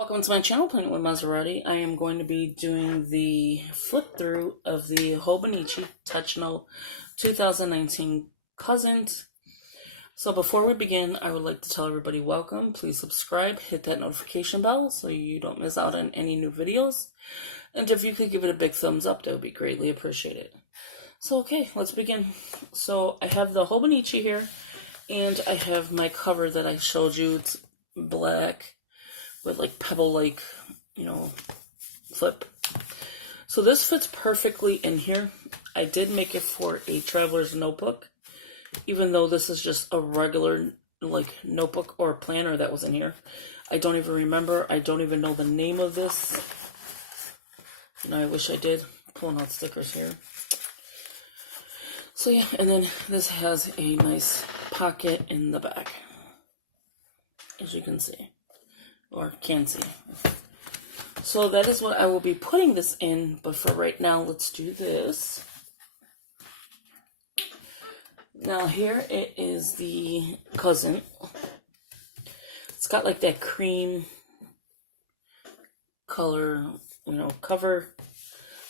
Welcome to my channel, Planning with Monserrate. I am going to be doing the flip through of the Hobonichi Techo 2019 Cousins. So before we begin, I would like to tell everybody welcome. Please subscribe, hit that notification bell so you don't miss out on any new videos. And if you could give it a big thumbs up, that would be greatly appreciated. So okay, let's begin. So I have the Hobonichi here, and I have my cover that I showed you. It's black with like pebble-like, flip. So this fits perfectly in here. I did make it for a traveler's notebook, even though this is just a regular notebook or planner that was in here. I don't even remember. I don't even know the name of this. I wish I did. Pulling out stickers here. So yeah, and then this has a nice pocket in the back, as you can see. Or can see. So that is what I will be putting this in, but for right now, let's do this. Now here it is the cousin. It's got like that cream color, cover.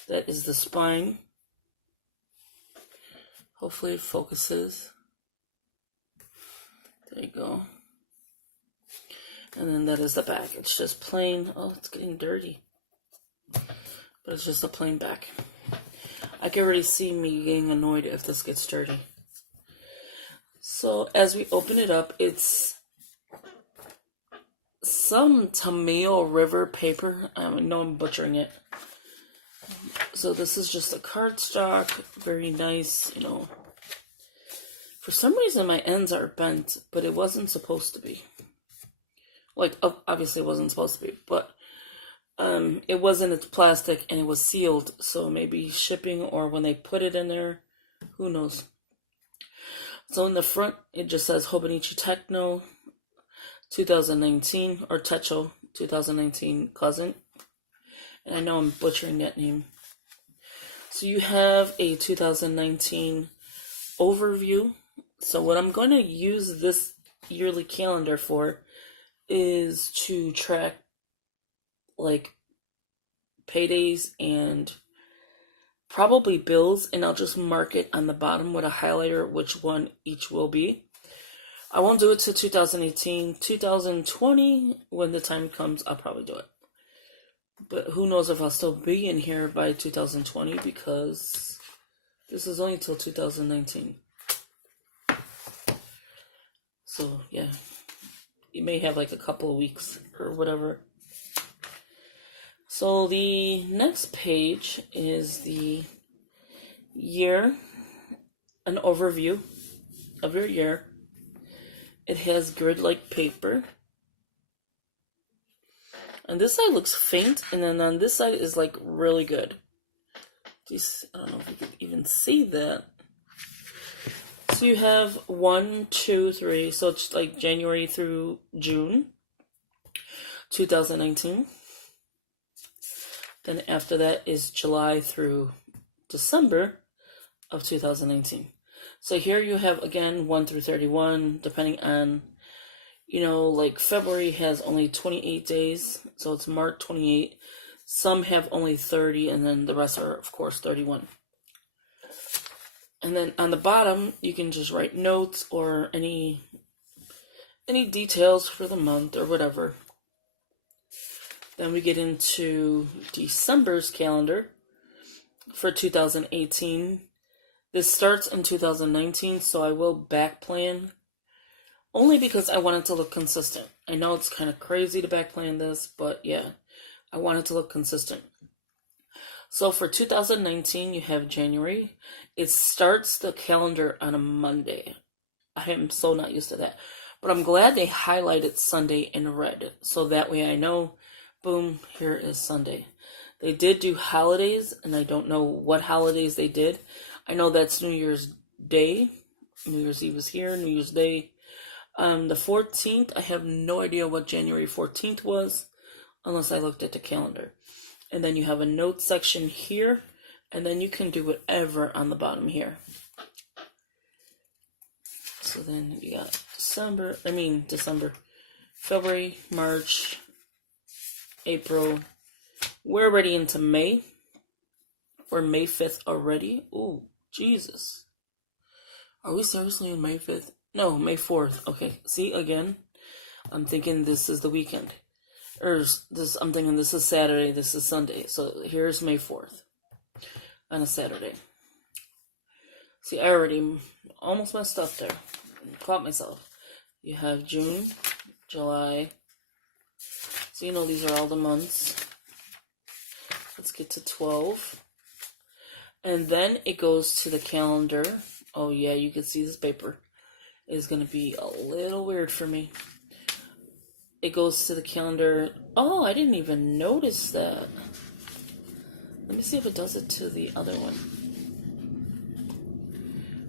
That is the spine. Hopefully it focuses. There you go. And then that is the back. It's just plain. Oh, it's getting dirty. But it's just a plain back. I can already see me getting annoyed if this gets dirty. So as we open it up, it's some Tamil River paper. I know I'm butchering it. So this is just a cardstock. Very nice, For some reason my ends are bent, but it wasn't supposed to be. Obviously it wasn't supposed to be, but it wasn't. It's plastic and it was sealed, so maybe shipping or when they put it in there, who knows. So in the front, it just says Hobonichi Techo 2019, or Techo 2019 Cousin. And I know I'm butchering that name. So you have a 2019 overview. So what I'm going to use this yearly calendar for is to track paydays and probably bills, and I'll just mark it on the bottom with a highlighter which one each will be. I won't do it till 2018. 2020, when the time comes, I'll probably do it. But who knows if I'll still be in here by 2020, because this is only till 2019. So yeah. You may have a couple of weeks or whatever. So the next page is the year, an overview of your year. It has grid-like paper. And this side looks faint, and then on this side is really good. I don't know if you can even see that. So you have 1, 2, 3, so it's January through June 2019. Then after that is July through December of 2019. So here you have again 1 through 31, depending on, February has only 28 days, so it's marked 28. Some have only 30, and then the rest are, of course, 31. And then on the bottom, you can just write notes or any details for the month or whatever. Then we get into December's calendar for 2018. This starts in 2019, so I will back plan only because I want it to look consistent. I know it's kind of crazy to back plan this, but yeah, I want it to look consistent. So for 2019, you have January. It starts the calendar on a Monday. I am so not used to that. But I'm glad they highlighted Sunday in red. So that way I know, boom, here is Sunday. They did do holidays, and I don't know what holidays they did. I know that's New Year's Day. New Year's Eve is here, New Year's Day. The 14th, I have no idea what January 14th was, unless I looked at the calendar. And then you have a note section here, and then you can do whatever on the bottom here. So then you got December, February, March, April. We're already into May. We're May 5th already. Ooh, Jesus. Are we seriously in May 5th? No, May 4th. Okay, see, again, I'm thinking this is the weekend. I'm thinking this is Saturday, this is Sunday. So here's May 4th on a Saturday. See, I already almost messed up there. Caught myself. You have June, July. So you know these are all the months. Let's get to 12. And then it goes to the calendar. Oh yeah, you can see this paper is going to be a little weird for me. It goes to the calendar. Oh, I didn't even notice that. Let me see if it does it to the other one.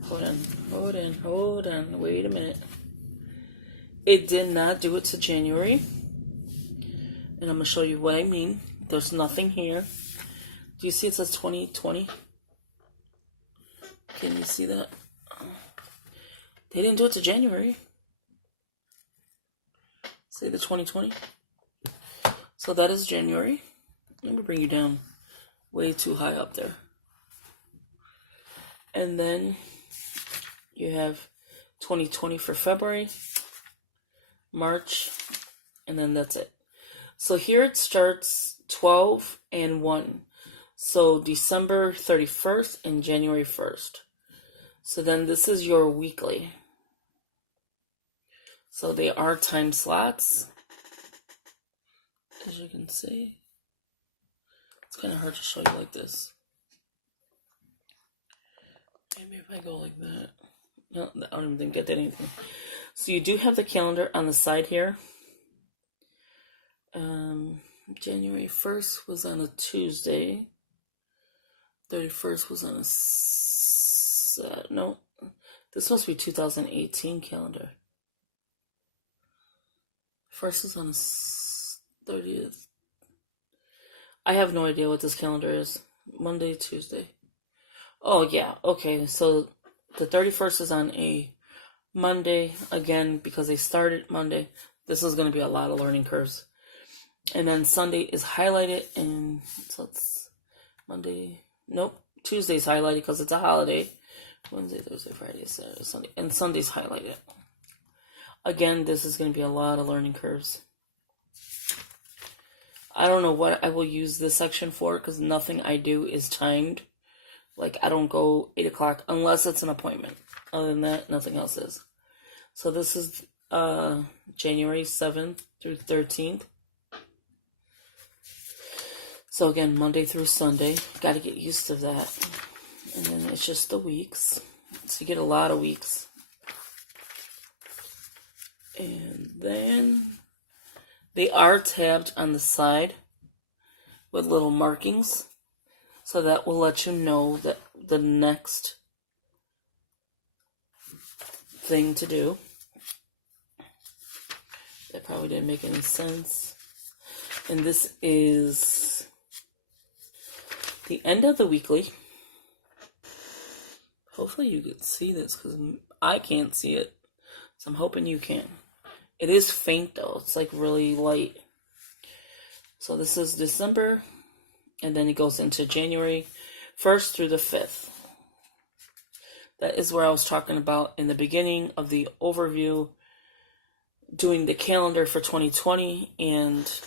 Hold on. Wait a minute. It did not do it to January. And I'm going to show you what I mean. There's nothing here. Do you see it says 2020? Can you see that? They didn't do it to January. Say the 2020. So that is January. Let me bring you down. Way too high up there. And then you have 2020 for February, March, and then that's it. So here it starts 12 and 1. So December 31st and January 1st. So then this is your weekly. So they are time slots, as you can see. It's kind of hard to show you like this. Maybe if I go like that. No, I don't even think I did anything. So you do have the calendar on the side here. January 1st was on a Tuesday. 31st was on a... no. This must be 2018 calendar. First is on the 30th. I have no idea what this calendar is. Monday, Tuesday. Oh, yeah. Okay, so the 31st is on a Monday. Again, because they started Monday. This is going to be a lot of learning curves. And then Sunday is highlighted. And so it's Monday. Nope. Tuesday's highlighted because it's a holiday. Wednesday, Thursday, Friday, Saturday, Sunday. And Sunday's highlighted. Again, this is going to be a lot of learning curves. I don't know what I will use this section for because nothing I do is timed. Like, I don't go 8 o'clock unless it's an appointment. Other than that, nothing else is. So this is January 7th through 13th. So again, Monday through Sunday. Got to get used to that. And then it's just the weeks. So you get a lot of weeks. And then they are tabbed on the side with little markings. So that will let you know that the next thing to do. That probably didn't make any sense. And this is the end of the weekly. Hopefully you can see this because I can't see it. So I'm hoping you can. It is faint though. It's like really light. So this is December. And then it goes into January 1st through the 5th. That is where I was talking about in the beginning of the overview. Doing the calendar for 2020 and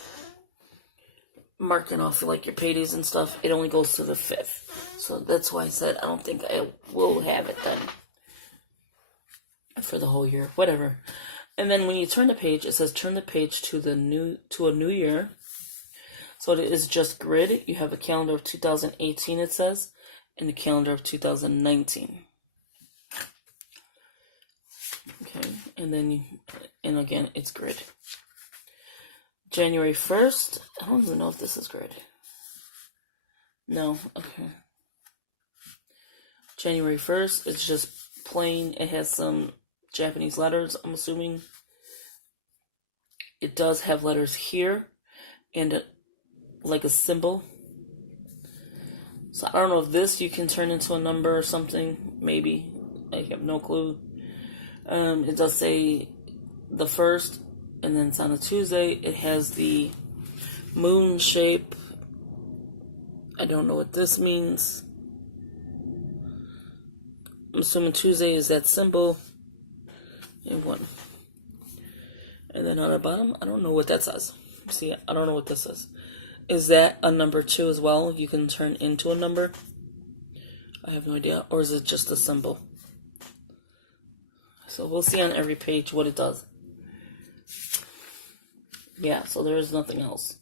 marking off like your paydays and stuff. It only goes to the 5th. So that's why I said I don't think I will have it done for the whole year. Whatever. And then when you turn the page, it says turn the page to a new year. So it is just grid. You have a calendar of 2018, it says, and a calendar of 2019. Okay, and then, and again, it's grid. January 1st, I don't even know if this is grid. No, okay. January 1st, it's just plain. It has some Japanese letters, I'm assuming. It does have letters here and like a symbol. So I don't know if this you can turn into a number or something. Maybe. I have no clue. It does say the 1st, and then it's on a Tuesday. It has the Moon shape. I don't know what this means. I'm assuming Tuesday is that symbol. And 1. And then on the bottom, I don't know what that says. See, I don't know what this is. Is that a number 2 as well? You can turn into a number? I have no idea. Or is it just a symbol? So we'll see on every page what it does. Yeah, so there is nothing else.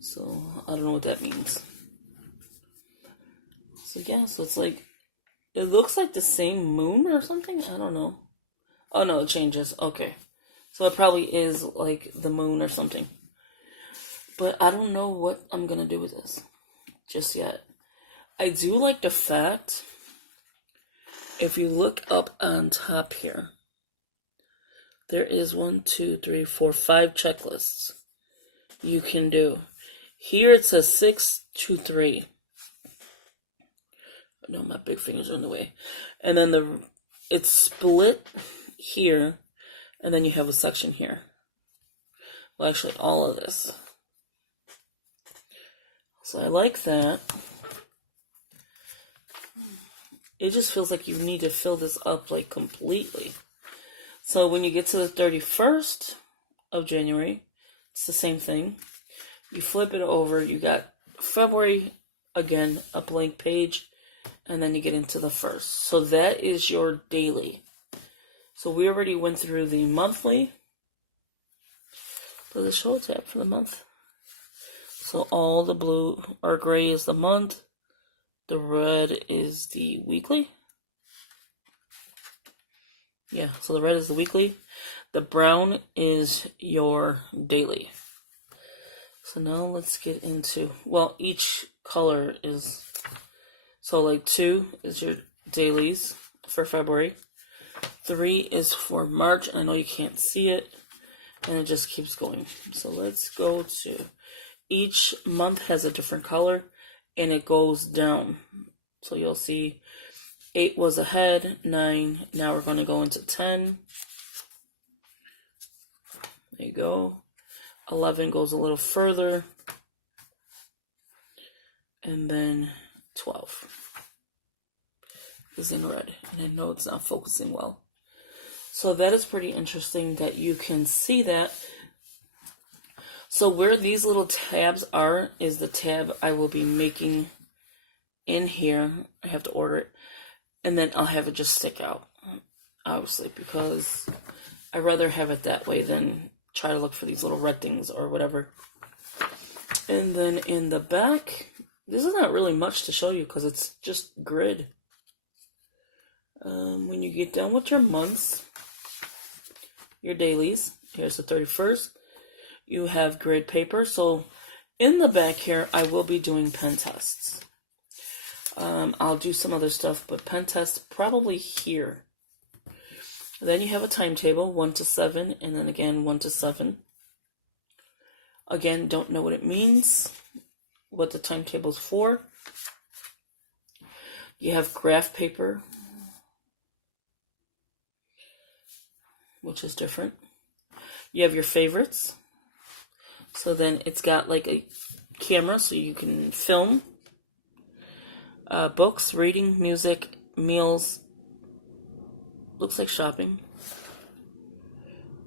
So I don't know what that means. So yeah, so it's like, it looks like the same moon or something? I don't know. Oh no, it changes. Okay. So it probably is like the moon or something. But I don't know what I'm going to do with this just yet. I do like the fact, if you look up on top here, there is 1, 2, 3, 4, 5 checklists you can do. Here it says 6, 2, 3. No, my big fingers are in the way. And then it's split here, and then you have a section here. Well, actually, all of this. So I like that. It just feels like you need to fill this up like completely. So when you get to the 31st of January, it's the same thing. You flip it over, you got February, again, a blank page, and then you get into the 1st. So that is your daily. So we already went through the monthly. Does it show a tab for the month? So all the blue or gray is the month. The red is the weekly. Yeah, so the red is the weekly. The brown is your daily. So now let's get into, well, each color is, so like 2 is your dailies for February. 3 is for March, and I know you can't see it, and it just keeps going. So let's go to, each month has a different color, and it goes down. So you'll see 8 was ahead, 9, now we're going to go into 10. There you go. 11 goes a little further. And then 12 is in red. And I know it's not focusing well. So that is pretty interesting that you can see that. So where these little tabs are is the tab I will be making in here. I have to order it. And then I'll have it just stick out, obviously, because I'd rather have it that way than try to look for these little red things or whatever. And then in the back, this is not really much to show you because it's just grid. When you get done with your months, your dailies, here's the 31st, you have grid paper. So in the back here, I will be doing pen tests. I'll do some other stuff, but pen test probably here. Then you have a timetable, 1 to 7, and then again 1 to 7. Again, don't know what it means, what the timetable's for. You have graph paper, which is different. You have your favorites. So then it's got like a camera so you can film. Books, reading, music, meals. Looks like shopping.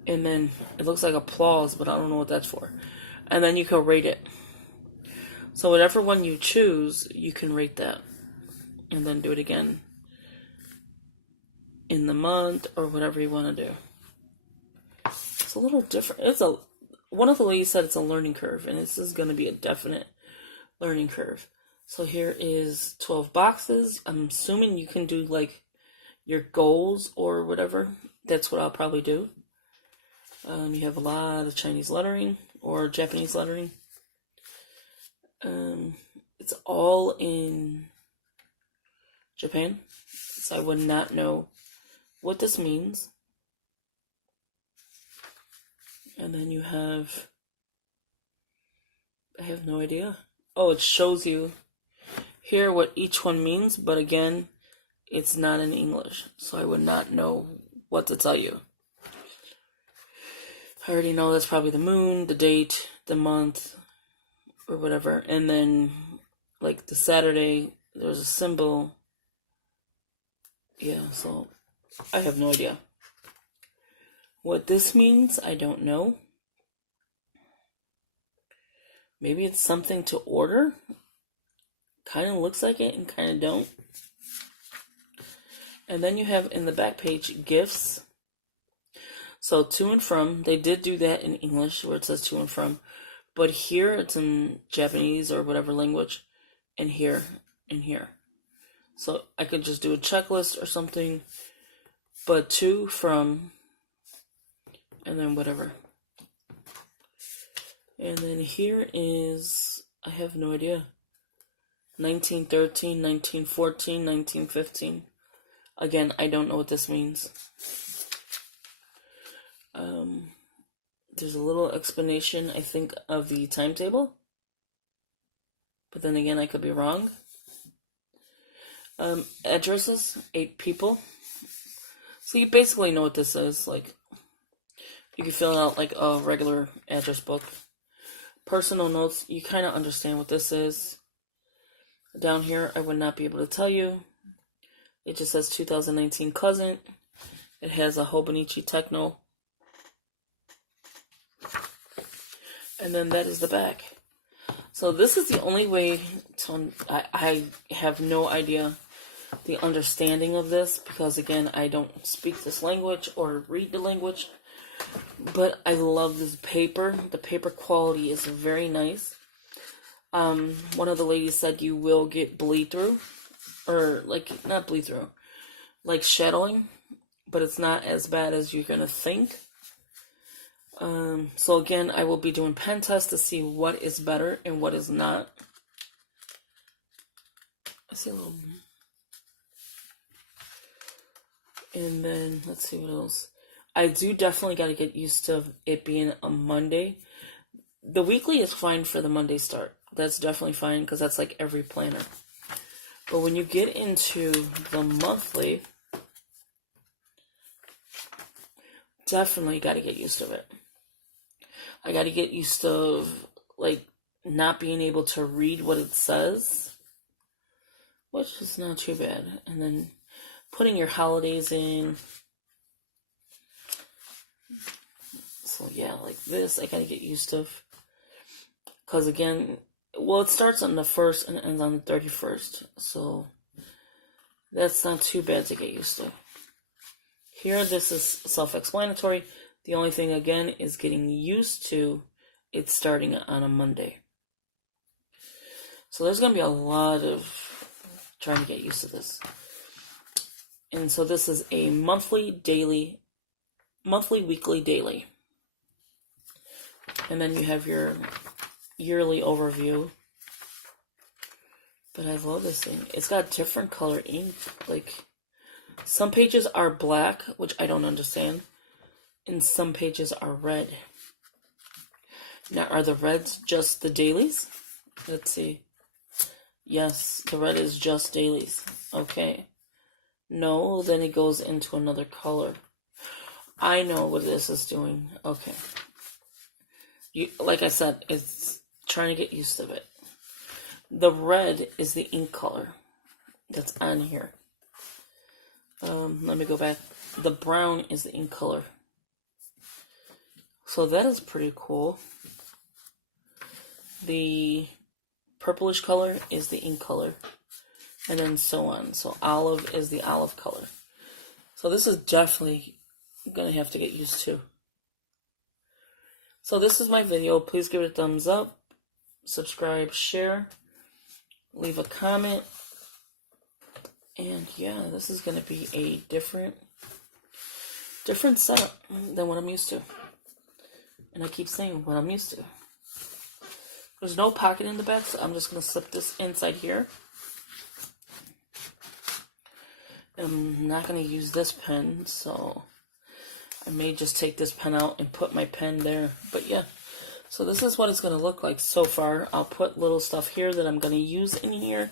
And then it looks like applause, but I don't know what that's for. And then you can rate it. So whatever one you choose, you can rate that. And then do it again in the month or whatever you want to do. It's a little different. One of the ladies said it's a learning curve, and this is going to be a definite learning curve. So here is 12 boxes. I'm assuming you can do like your goals or whatever. That's what I'll probably do. You have a lot of Chinese lettering or Japanese lettering. It's all in Japan, so I would not know what this means. And then you have, I have no idea. Oh, it shows you here what each one means, but again, it's not in English, so I would not know what to tell you. I already know that's probably the moon, the date, the month, or whatever. And then, like, the Saturday, there's a symbol. Yeah, so I have no idea. What this means, I don't know. Maybe it's something to order. Kind of looks like it and kind of don't. And then you have in the back page, gifts. So to and from, they did do that in English where it says to and from. But here it's in Japanese or whatever language. And here, and here. So I could just do a checklist or something. But to, from, and then whatever. And then here is, I have no idea. 1913, 1914, 1915. Again, I don't know what this means. There's a little explanation, I think, of the timetable. But then again, I could be wrong. Addresses, 8 people. So you basically know what this is. Like, you can fill out like a regular address book. Personal notes, you kind of understand what this is. Down here, I would not be able to tell you. It just says 2019 cousin. It has a Hobonichi Techo. And then that is the back. So this is the only way to... I have no idea the understanding of this. Because again, I don't speak this language or read the language. But I love this paper. The paper quality is very nice. One of the ladies said you will get bleed through. Or, like, not bleed through. Like shadowing. But it's not as bad as you're going to think. So again, I will be doing pen tests to see what is better and what is not. I see a little... And then, let's see what else. I do definitely got to get used to it being a Monday. The weekly is fine for the Monday start. That's definitely fine because that's like every planner. But when you get into the monthly, definitely got to get used to it. I got to get used to, like, not being able to read what it says, which is not too bad. And then putting your holidays in. So, yeah, like this, I got to get used to. Because, again, well, it starts on the 1st and ends on the 31st. So, that's not too bad to get used to. Here, this is self-explanatory. The only thing, again, is getting used to it starting on a Monday. So there's going to be a lot of trying to get used to this. And so this is a monthly, weekly, daily. And then you have your yearly overview. But I love this thing. It's got different color ink. Like, some pages are black, which I don't understand. And some pages are red. Now, are the reds just the dailies? Let's see. Yes, the red is just dailies. Okay. No, then it goes into another color. I know what this is doing. Okay. Like I said, it's trying to get used to it. The red is the ink color that's on here. Let me go back. The brown is the ink color. So that is pretty cool. The purplish color is the ink color. And then so on. So olive is the olive color. So this is definitely going to have to get used to. So this is my video. Please give it a thumbs up. Subscribe, share. Leave a comment. And yeah, this is going to be a different setup than what I'm used to. And I keep saying what I'm used to. There's no pocket in the back, so I'm just going to slip this inside here. I'm not going to use this pen, so I may just take this pen out and put my pen there. But yeah, so this is what it's going to look like so far. I'll put little stuff here that I'm going to use in here.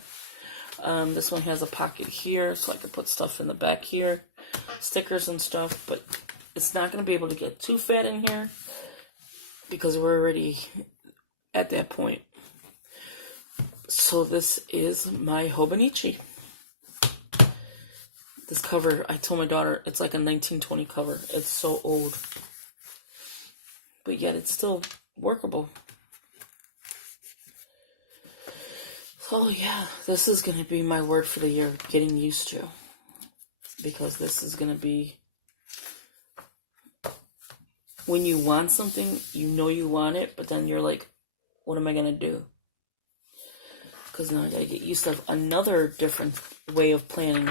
This one has a pocket here, so I can put stuff in the back here. Stickers and stuff, but it's not going to be able to get too fat in here because we're already at that point. So this is my Hobonichi. This cover, I told my daughter, it's like a 1920 cover. It's so old. But yet it's still workable. So yeah, this is going to be my word for the year, getting used to. Because this is going to be, when you want something, you know you want it, but then you're like, what am I going to do? Because now I got to get used to another different way of planning.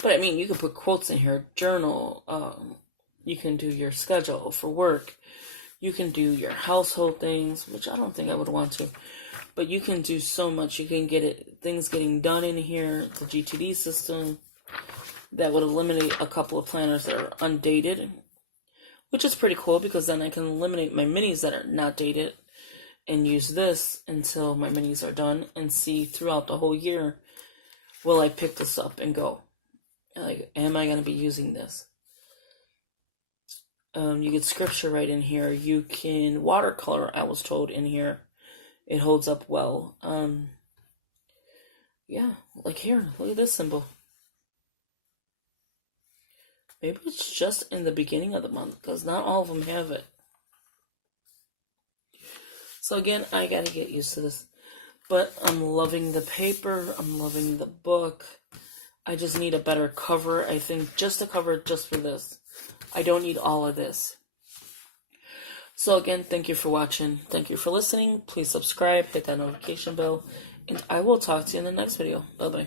But I mean, you can put quotes in here, journal, you can do your schedule for work, you can do your household things, which I don't think I would want to, but you can do so much. You can get things getting done in here, the GTD system, that would eliminate a couple of planners that are undated, which is pretty cool because then I can eliminate my minis that are not dated and use this until my minis are done and see throughout the whole year, will I pick this up and go? Like, am I going to be using this? You get scripture right in here. You can watercolor, I was told, in here. It holds up well. Yeah, like here, look at this symbol. Maybe it's just in the beginning of the month, because not all of them have it. So again, I got to get used to this. But I'm loving the paper. I'm loving the book. I just need a better cover, I think, just a cover just for this. I don't need all of this. So again, thank you for watching. Thank you for listening. Please subscribe, hit that notification bell, and I will talk to you in the next video. Bye-bye.